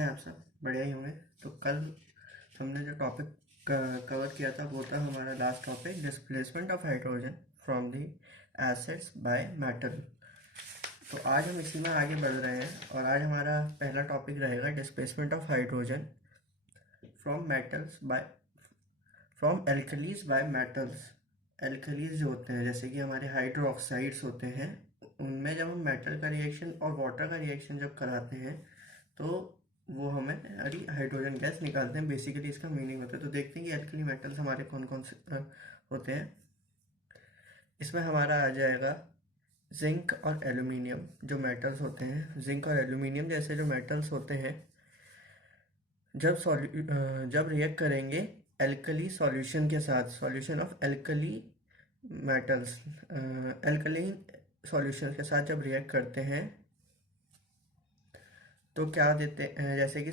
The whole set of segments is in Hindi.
कैसे हैं आप सब? बढ़िया ही होंगे। तो कल हमने जो टॉपिक कवर किया था वो था हमारा last topic, displacement of hydrogen from the acids by metal. तो आज हम इसी में आगे बढ़ रहे हैं और आज हमारा पहला टॉपिक रहेगा displacement of hydrogen from metals by from alkalis by metals. Alkalis जो होते हैं जैसे कि हमारे हाइड्रोक्साइड्स होते हैं, उनमें जब हम मेटल का रिएक्शन और वाटर का रिएक्शन जब कराते हैं तो वो हमें अरे हाइड्रोजन गैस निकालते हैं। बेसिकली इसका मीनिंग होता है। तो देखते हैं कि एल्कली मेटल्स हमारे कौन कौन से होते हैं। इसमें हमारा आ जाएगा जिंक और एल्यूमिनियम। जो मेटल्स होते हैं, जिंक और एल्यूमिनियम जैसे जो मेटल्स होते हैं, जब रिएक्ट करेंगे एल्कली सॉल्यूशन के साथ, solution of alkali metals, alkaline solution के साथ जब रिएक्ट करते हैं तो क्या देते हैं, जैसे कि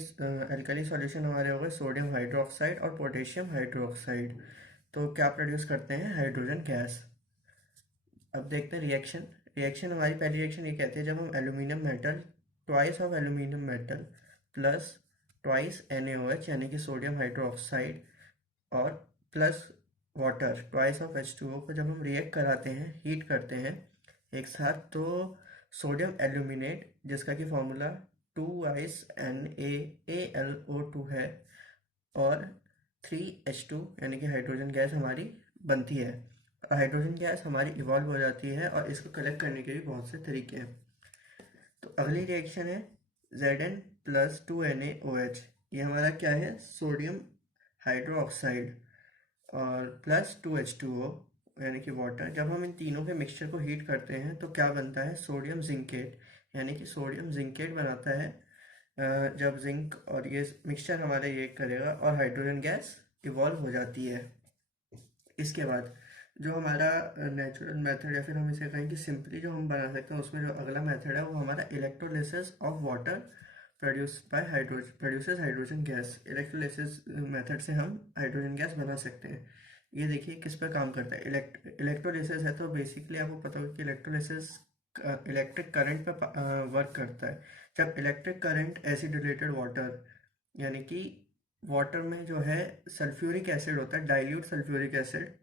एल्कली सॉल्यूशन हमारे हो गए सोडियम हाइड्रोक्साइड और पोटेशियम हाइड्रोक्साइड। तो क्या प्रोड्यूस करते हैं? Hydrogen gas. अब देखते हैं रिएक्शन। रिएक्शन हमारी पहली रिएक्शन ये कहती है, जब हम aluminium metal, twice of aluminium metal plus twice NaOH यानी कि सोडियम हाइड्रोक्साइड और plus water twice of H2O को जब हम रिएक्ट कराते हैं, हीट करते हैं एक साथ, तो सोडियम एल्यूमिनेट जिसका कि फॉर्मूला 2 NaAlO2 है और 3H2 यानी कि हाइड्रोजन गैस हमारी बनती है। और हाइड्रोजन गैस हमारी इवॉल्व हो जाती है और इसको कलेक्ट करने के भी बहुत से तरीके हैं। तो अगली रिएक्शन है Zn प्लस 2NaOH। ये हमारा क्या है? सोडियम हाइड्रोक्साइड और प्लस 2H2O यानी कि वाटर। जब हम इन तीनों के मिक्सचर को हीट करते हैं तो क्या बनता है? सोडियम जिंकेट यानी कि सोडियम जिंकेट बनाता है। जब जिंक और ये मिक्सचर हमारे ये करेगा और हाइड्रोजन गैस इवॉल्व हो जाती है। इसके बाद जो हमारा नेचुरल मेथड या फिर हम इसे कहें कि सिंपली जो हम बना सकते हैं, उसमें जो अगला मेथड है वो हमारा electrolysis of water produces hydrogen gas. Electrolysis method से हम हाइड्रोजन गैस बना सकते हैं। ये देखिए किस पर काम करता है। इलेक्ट्रोलिसिस है तो बेसिकली आपको पता होगा कि इलेक्ट्रोलिसिस इलेक्ट्रिक करंट पर वर्क करता है। जब इलेक्ट्रिक करंट एसिडुलेटेड वाटर यानी कि वाटर में जो है सल्फ्यूरिक एसिड होता है, डाइल्यूट सल्फ्यूरिक एसिड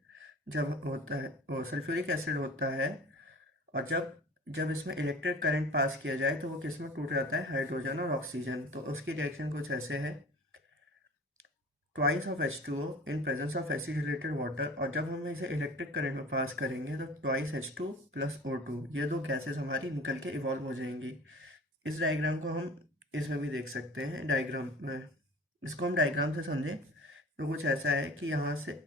जब होता है, वो सल्फ्यूरिक एसिड होता है, और जब जब इसमें इलेक्ट्रिक करंट पास किया जाए तो वो किस में टूट जाता है? हाइड्रोजन और ऑक्सीजन। तो उसकी रिएक्शन कुछ ऐसे है, twice of H2O in presence of acidulated water, और जब हम इसे इलेक्ट्रिक करंट में पास करेंगे तो ट्वाइस H2 प्लस O2, ये दो गैसेस हमारी निकल के इवॉल्व हो जाएंगी। इस डायग्राम को हम इसमें भी देख सकते हैं। डायग्राम में इसको हम डायग्राम से समझें तो कुछ ऐसा है कि यहाँ से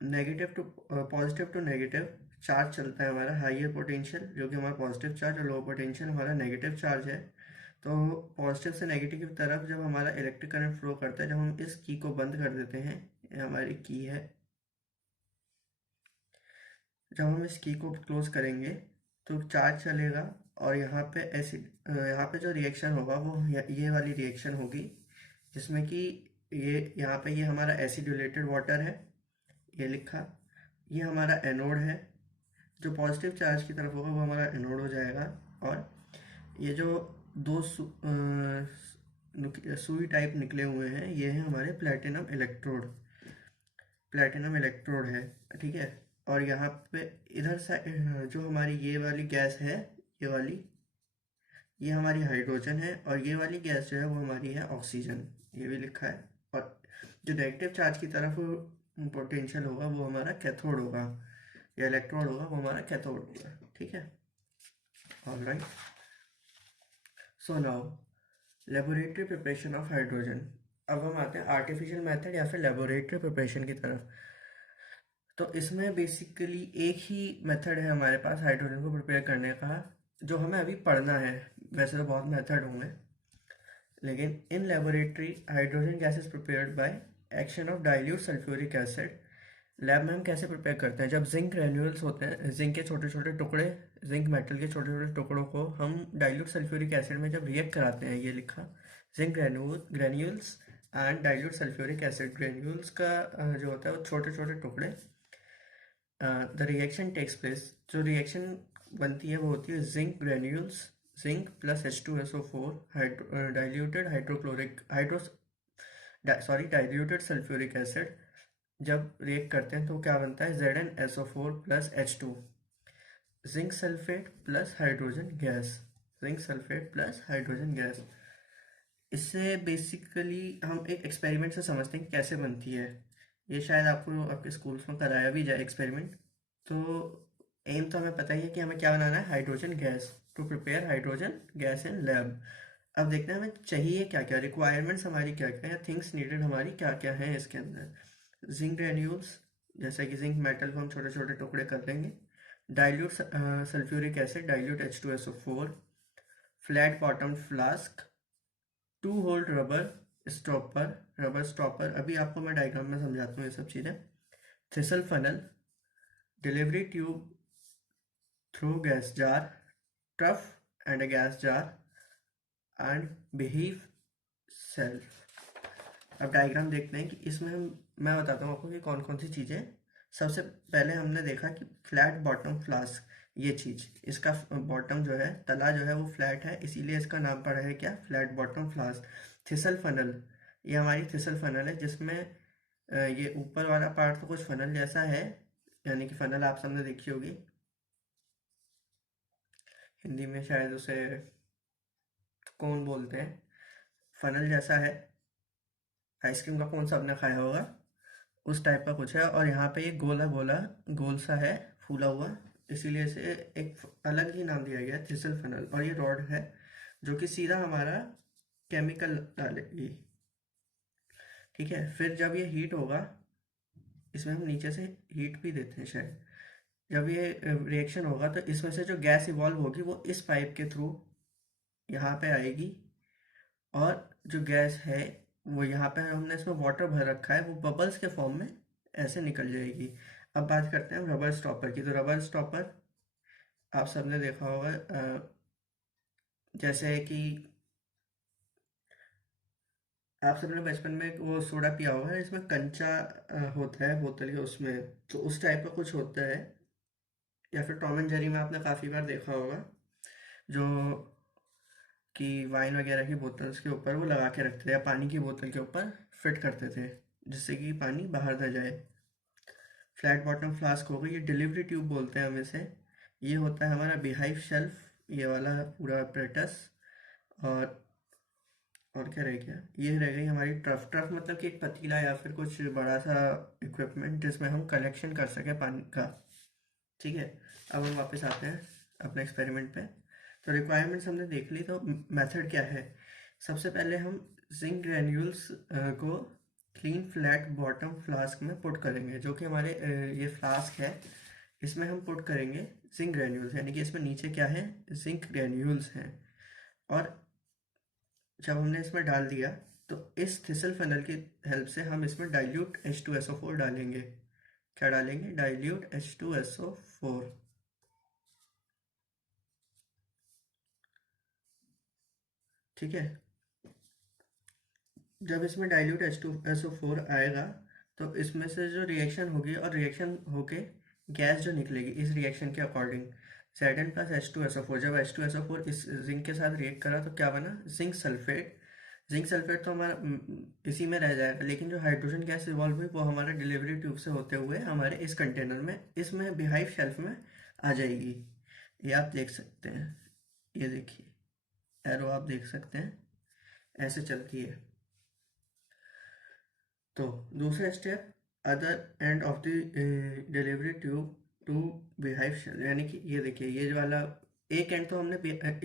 negative to positive to negative charge चलता है हमारा, हाइयर पोटेंशियल जो कि हमारा पॉजिटिव चार्ज, और लो पोटेंशियल हमारा नेगेटिव चार्ज है। तो पॉजिटिव से नेगेटिव की तरफ जब हमारा इलेक्ट्रिक करंट फ्लो करता है, जब हम इस की को बंद कर देते हैं, ये हमारी की है, जब हम इस की को क्लोज करेंगे तो चार्ज चलेगा और यहाँ पे एसिड, यहाँ पे जो रिएक्शन होगा वो ये वाली रिएक्शन होगी, जिसमें कि ये यहाँ पे ये हमारा एसिडुलेटेड वाटर है, ये लिखा, ये हमारा एनोड है। जो पॉजिटिव चार्ज की तरफ होगा वो हमारा एनोड हो जाएगा। और ये जो दो सुई टाइप निकले हुए हैं, ये हैं हमारे प्लैटिनम इलेक्ट्रोड, प्लैटिनम इलेक्ट्रोड है, ठीक है। और यहाँ पे इधर साइड जो हमारी ये वाली गैस है, ये वाली, ये हमारी हाइड्रोजन है, और ये वाली गैस जो है वो हमारी है ऑक्सीजन, ये भी लिखा है। और जो नेगेटिव चार्ज की तरफ पोटेंशियल होगा वो हमारा कैथोड होगा, या इलेक्ट्रोड होगा वो हमारा कैथोड होगा, ठीक है। Alright, so now laboratory preparation of hydrogen. अब हम आते हैं आर्टिफिशियल मेथड या फिर लेबोरेटरी प्रिपरेशन की तरफ। तो इसमें बेसिकली एक ही मेथड है हमारे पास हाइड्रोजन को प्रिपेयर करने का, जो हमें अभी पढ़ना है। वैसे तो बहुत मेथड होंगे, लेकिन in laboratory hydrogen gas is prepared by action of dilute sulphuric acid. Lab में हम कैसे प्रिपेयर करते हैं? जब जिंक ग्रेन्यूल्स होते हैं, जिंक के छोटे छोटे टुकड़े, जिंक मेटल के छोटे छोटे टुकड़ों को हम डाइल्यूट सल्फ्यूरिक एसिड में जब रिएक्ट कराते हैं, ये लिखा, zinc granules and dilute sulphuric acid. Granules का जो होता है वो छोटे छोटे टुकड़े। द रिएक्शन टेक्स प्लेस, जो रिएक्शन बनती है वो होती है zinc granules zinc plus H2SO4 diluted hydrochloric diluted sulphuric acid जब रिएक्ट करते हैं तो क्या बनता है ZnSO4 plus H2, zinc sulphate plus hydrogen gas, zinc sulphate plus hydrogen gas. इससे बेसिकली हम एक एक्सपेरिमेंट से समझते हैं कि कैसे बनती है। ये शायद आपको आपके स्कूल्स में कराया भी जाए एक्सपेरिमेंट। तो एम तो हमें पता ही है कि हमें क्या बनाना है, hydrogen gas, to prepare hydrogen gas in lab. अब देखते हैं हमें चाहिए क्या क्या, रिक्वायरमेंट्स हमारी क्या क्या है, थिंग्स नीडेड हमारी क्या क्या है इसके अंदर। जिंक ग्रेन्यूल्स, जैसे कि जिंक मेटल को हम छोटे छोटे टुकड़े कर लेंगे। Dilute sulphuric acid, dilute H2SO4, flat bottom flask, 2 hold rubber stopper, अभी आपको मैं डायग्राम में समझाता हूँ ये सब चीज़ें। Thistle funnel, delivery tube through gas jar, trough and a gas jar and beehive shelf. अब डायग्राम देखते हैं कि इसमें मैं बताता हूँ आपको कि कौन कौन सी चीज़ें। सबसे पहले हमने देखा कि फ्लैट बॉटम फ्लास्क, ये चीज़, इसका बॉटम जो है, तला जो है वो फ्लैट है, इसीलिए इसका नाम पड़ा है क्या, flat bottom flask. Thistle funnel, ये हमारी थिसल फनल है जिसमें ये ऊपर वाला पार्ट तो कुछ फनल जैसा है, यानी कि फनल आप सबने देखी होगी, हिंदी में शायद उसे कौन बोलते हैं, फनल जैसा है, आइसक्रीम का कौन सा आपने खाया होगा, उस टाइप का कुछ है। और यहाँ पे ये गोला गोला गोल सा है, फूला हुआ, इसीलिए इसे एक अलग ही नाम दिया गया है, थिसल फनल। और ये रॉड है जो कि सीधा हमारा केमिकल डालेगी, ठीक है। फिर जब ये हीट होगा, इसमें हम नीचे से हीट भी देते हैं शायद, जब ये रिएक्शन होगा तो इसमें से जो गैस इवॉल्व होगी वो इस पाइप के थ्रू यहाँ पे आएगी, और जो गैस है वो यहाँ पे हमने इसमें वाटर भर रखा है, वो बबल्स के फॉर्म में ऐसे निकल जाएगी। अब बात करते हैं हम रबर स्टॉपर की। तो रबर स्टॉपर आप सबने देखा होगा, जैसे कि आप सबने बचपन में वो सोडा पिया होगा इसमें कंचा होता है बोतल के उसमें, तो उस टाइप का कुछ होता है। या फिर टॉम एंड जेरी में आपने काफ़ी बार देखा होगा, जो कि वाइन वगैरह की बोतल्स के ऊपर वो लगा के रखते थे, या पानी की बोतल के ऊपर फिट करते थे जिससे कि पानी बाहर ना जाए। फ्लैट बॉटम फ्लास्क हो गई, ये डिलीवरी ट्यूब बोलते हैं हम इसे। ये होता है हमारा बिहाइव शेल्फ, ये वाला पूरा अपरेटस। और और क्या रह गया, ये रह गई हमारी ट्रफ। ट्रफ मतलब कि एक पतीला या फिर कुछ बड़ा सा इक्विपमेंट जिसमें हम कलेक्शन कर सकें पानी का, ठीक है। अब हम वापस आते हैं अपने एक्सपेरिमेंट पे। तो रिक्वायरमेंट्स हमने देख ली, तो मेथड क्या है। सबसे पहले हम जिंक ग्रैन्यूल्स को क्लीन फ्लैट बॉटम फ्लास्क में पुट करेंगे, जो कि हमारे ये फ्लास्क है, इसमें हम पुट करेंगे जिंक ग्रैन्यूल्स, यानी कि इसमें नीचे क्या है, जिंक ग्रैन्यूल्स हैं। और जब हमने इसमें डाल दिया तो इस थिसल फनल की हेल्प से हम इसमें डाइल्यूट H2SO4 डालेंगे। क्या डालेंगे, डाइल्यूट H2SO4, ठीक है। जब इसमें डाइल्यूट H2SO4 आएगा तो इसमें से जो रिएक्शन होगी, और रिएक्शन होके गैस जो निकलेगी इस रिएक्शन के अकॉर्डिंग, Zn प्लस H2SO4, जब H2SO4 इस जिंक के साथ रिएक्ट करा तो क्या बना, जिंक सल्फेट। जिंक सल्फेट तो हमारा इसी में रह जाएगा, लेकिन जो हाइड्रोजन गैस इवॉल्व हुई वो हमारे डिलीवरी ट्यूब से होते हुए हमारे इस कंटेनर में, इसमें बिहाइव शेल्फ में आ जाएगी। ये आप देख सकते हैं, ये देखिए एरो आप देख सकते हैं, ऐसे चलती है। तो दूसरा step, other end of the delivery tube to beehive shell, यानी कि ये देखिए ये जो वाला एक एंड तो हमने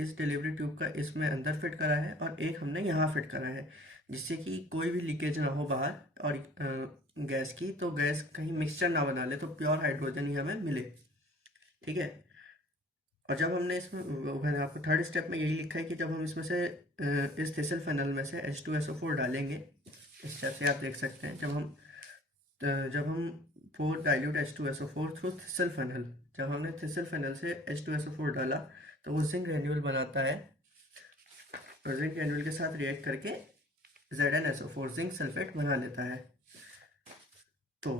इस डिलीवरी ट्यूब का इसमें अंदर फिट करा है, और एक हमने यहाँ फिट करा है, जिससे कि कोई भी लीकेज ना हो बाहर, और गैस की, तो गैस कहीं मिक्सचर ना बना ले, तो प्योर हाइड्रोजन ही हमें मिले, ठीक है। और जब हमने इसमें मैंने आपको थर्ड स्टेप में यही लिखा है कि जब हम इसमें से इस थिसल फनल में से H2SO4 डालेंगे, इस तरह से आप देख सकते हैं, जब हम four dilute H2SO4 through thistle funnel, जब हमने थिसल फनल से H2SO4 डाला तो वो जिंक ग्रेन्यूल बनाता है, और जिंक ग्रेन्यूल के साथ रिएक्ट करके ZnSO4 जिंक सल्फेट बना लेता है। तो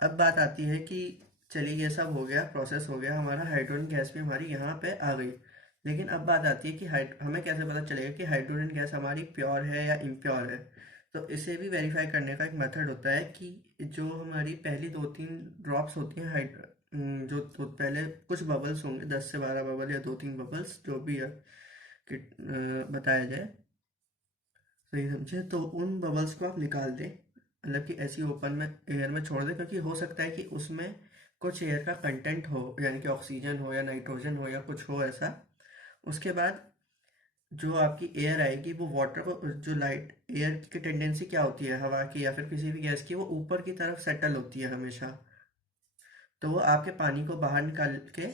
अब बात आती है कि चलिए ये सब हो गया, प्रोसेस हो गया, हमारा हाइड्रोजन गैस भी हमारी यहाँ पे आ गई। लेकिन अब बात आती है कि हमें कैसे पता चलेगा कि हाइड्रोजन गैस हमारी प्योर है या इम्प्योर है। तो इसे भी वेरीफाई करने का एक मेथड होता है कि जो हमारी पहली 2-3 ड्रॉप्स होती हैं जो तो पहले कुछ बबल्स होंगे, 10 से 12 बबल या 2-3 बबल्स जो भी है कि बताया जाए, सही समझे, तो उन बबल्स को आप निकाल दें, मतलब कि ऐसी ओपन में एयर में छोड़ दें, क्योंकि हो सकता है कि उसमें कुछ एयर का कंटेंट हो, यानी कि ऑक्सीजन हो या नाइट्रोजन हो या कुछ हो ऐसा। उसके बाद जो आपकी एयर आएगी वो वाटर को, जो लाइट एयर की टेंडेंसी क्या होती है हवा की या फिर किसी भी गैस की, वो ऊपर की तरफ सेटल होती है हमेशा। तो वो आपके पानी को बाहर निकाल के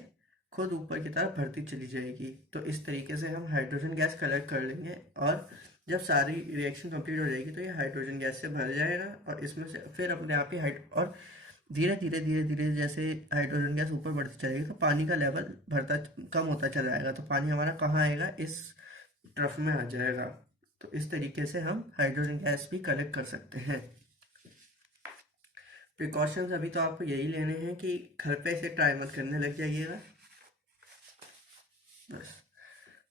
खुद ऊपर की तरफ भरती चली जाएगी। तो इस तरीके से हम हाइड्रोजन गैस कलेक्ट कर लेंगे, और जब सारी रिएक्शन कंप्लीट हो जाएगी तो ये हाइड्रोजन गैस से भर जाएगा, और इसमें से फिर अपने आप ही हाइड और धीरे धीरे जैसे हाइड्रोजन गैस ऊपर बढ़ती चलेगी तो पानी का लेवल भरता कम होता चला जाएगा, तो पानी हमारा कहाँ आएगा, इस ट्रफ में आ जाएगा। तो इस तरीके से हम हाइड्रोजन गैस भी कलेक्ट कर सकते हैं। प्रिकॉशंस अभी तो आपको यही लेने हैं कि घर पे इसे ट्राई मत करने लग जाइएगा बस।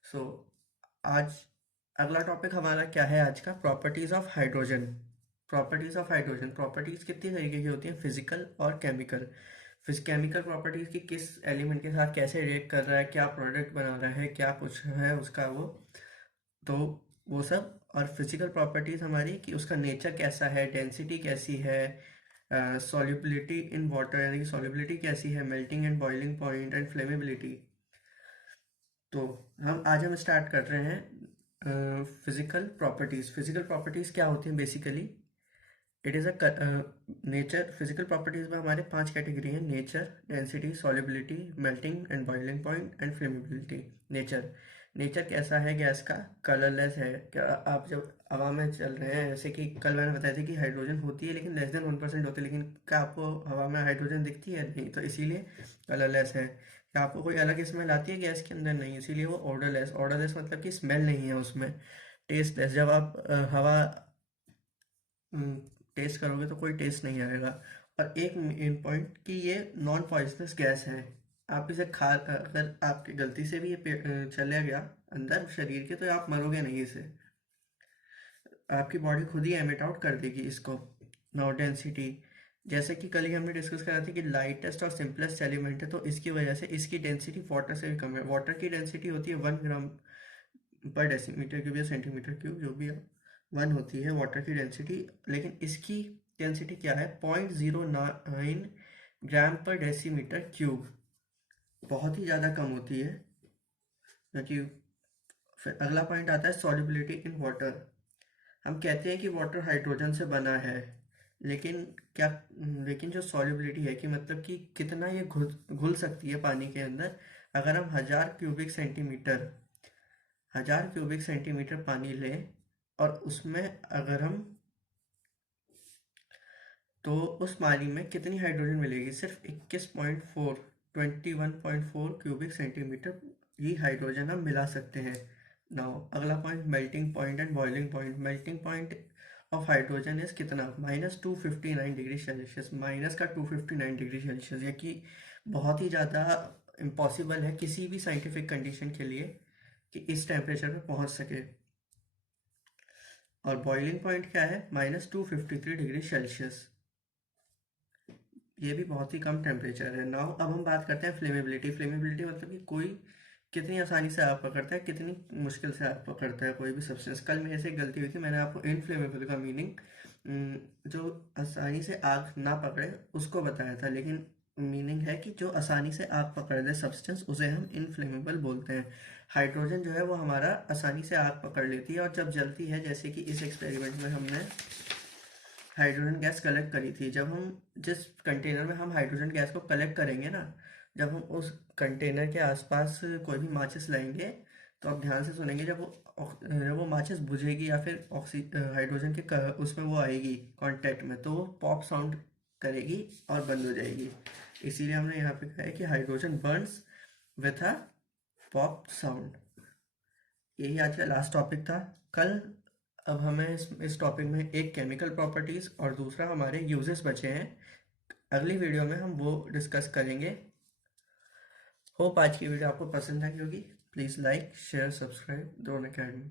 सो आज अगला टॉपिक हमारा क्या है आज का, properties of hydrogen. Properties of hydrogen, properties कितनी तरीके की होती हैं, फिजिकल और केमिकल। केमिकल प्रॉपर्टीज की किस एलिमेंट के साथ कैसे रिएक्ट कर रहा है, क्या प्रोडक्ट बना रहा है, क्या कुछ है उसका वो, तो वो सब। और फिजिकल प्रॉपर्टीज हमारी कि उसका नेचर कैसा है, डेंसिटी कैसी है, सॉल्युबिलिटी इन वाटर यानी कि सॉल्युबिलिटी कैसी है, melting and boiling point and flammability. तो हम स्टार्ट कर रहे हैं फिजिकल प्रॉपर्टीज। फिजिकल प्रॉपर्टीज क्या होती हैं basically, it is a nature. Physical properties में हमारे 5 कैटेगरी हैं, nature, density, solubility, melting and boiling point and flammability. Nature, nature कैसा है गैस का, कलरलेस है। क्या आप जब हवा में चल रहे हैं, जैसे कि कल मैंने बताया था कि हाइड्रोजन होती है लेकिन लेस देन 1% होती है, लेकिन क्या आपको हवा में हाइड्रोजन दिखती है, नहीं, तो इसीलिए कलरलेस है। क्या आपको कोई अलग स्मेल आती है गैस के अंदर, नहीं, इसीलिए वो ऑर्डरलेस। ऑर्डरलेस मतलब कि स्मेल नहीं है उसमें। टेस्टलेस, जब आप हवा टेस्ट करोगे तो कोई टेस्ट नहीं आएगा। और एक मेन पॉइंट कि ये नॉन पॉइजनस गैस है। आप इसे खा, अगर आपकी गलती से भी ये चले गया अंदर शरीर के, तो आप मरोगे नहीं इसे, आपकी बॉडी खुद ही एमिट आउट कर देगी इसको। नाउ डेंसिटी, जैसे कि कल ही हमने डिस्कस करा था कि लाइटेस्ट और सिंपलेस्ट एलिमेंट है, तो इसकी वजह से इसकी डेंसिटी वाटर से भी कम है। वाटर की डेंसिटी होती है 1 ग्राम पर डेसीमीटर क्यूब या सेंटीमीटर क्यूब, जो भी 1 होती है वाटर की डेंसिटी, लेकिन इसकी डेंसिटी क्या है, 0.09 ग्राम पर डेसीमीटर क्यूब, बहुत ही ज़्यादा कम होती है। क्योंकि फिर अगला पॉइंट आता है सॉल्युबिलिटी इन वाटर। हम कहते हैं कि वाटर हाइड्रोजन से बना है, लेकिन क्या, लेकिन जो सॉल्युबिलिटी है कि मतलब कि कितना ये घुल घुल सकती है पानी के अंदर, अगर हम 1000 क्यूबिक सेंटीमीटर पानी लें और उसमें अगर हम, तो उस पानी में कितनी हाइड्रोजन मिलेगी, सिर्फ 21.4 ही हाइड्रोजन हम मिला सकते हैं। नाउ अगला point, melting point and boiling point. Melting point of hydrogen is कितना, -259 डिग्री सेल्सियस, माइनस का 259 डिग्री सेल्सियस, ये कि बहुत ही ज़्यादा इम्पॉसिबल है किसी भी साइंटिफिक कंडीशन के लिए कि इस टेम्परेचर पे पहुंच सके। और बॉइलिंग पॉइंट क्या है, -253 डिग्री सेल्सियस, ये भी बहुत ही कम टेम्परेचर है। नाउ अब हम बात करते हैं फ्लेमेबिलिटी। फ्लेमेबिलिटी मतलब कि कोई कितनी आसानी से आग पकड़ता है, कितनी मुश्किल से आग पकड़ता है कोई भी सब्सटेंस। कल मेरे से एक गलती हुई थी, मैंने आपको इनफ्लेमेबल का मीनिंग जो आसानी से आग ना पकड़े उसको बताया था, लेकिन मीनिंग है कि जो आसानी से आग पकड़ ले सब्सटेंस, उसे हम इनफ्लेमेबल बोलते हैं। हाइड्रोजन जो है वो हमारा आसानी से आग पकड़ लेती है और जब जलती है, जैसे कि इस एक्सपेरिमेंट में हमने हाइड्रोजन गैस कलेक्ट करी थी, जब हम जिस कंटेनर में हम हाइड्रोजन गैस को कलेक्ट करेंगे ना, जब हम उस कंटेनर के आसपास कोई भी माचिस लाएंगे, तो आप ध्यान से सुनेंगे, जब वो माचिस बुझेगी या फिर हाइड्रोजन के उसमें वो आएगी कांटेक्ट में, तो वो पॉप साउंड करेगी और बंद हो जाएगी। इसीलिए हमने यहाँ पे कहा है कि hydrogen Burns with a pop sound. यही आज का लास्ट टॉपिक था। कल, अब हमें इस टॉपिक में एक केमिकल प्रॉपर्टीज और दूसरा हमारे यूजेस बचे हैं, अगली वीडियो में हम वो डिस्कस करेंगे। होप आज की वीडियो आपको पसंद आई होगी। Please like share subscribe drone academy.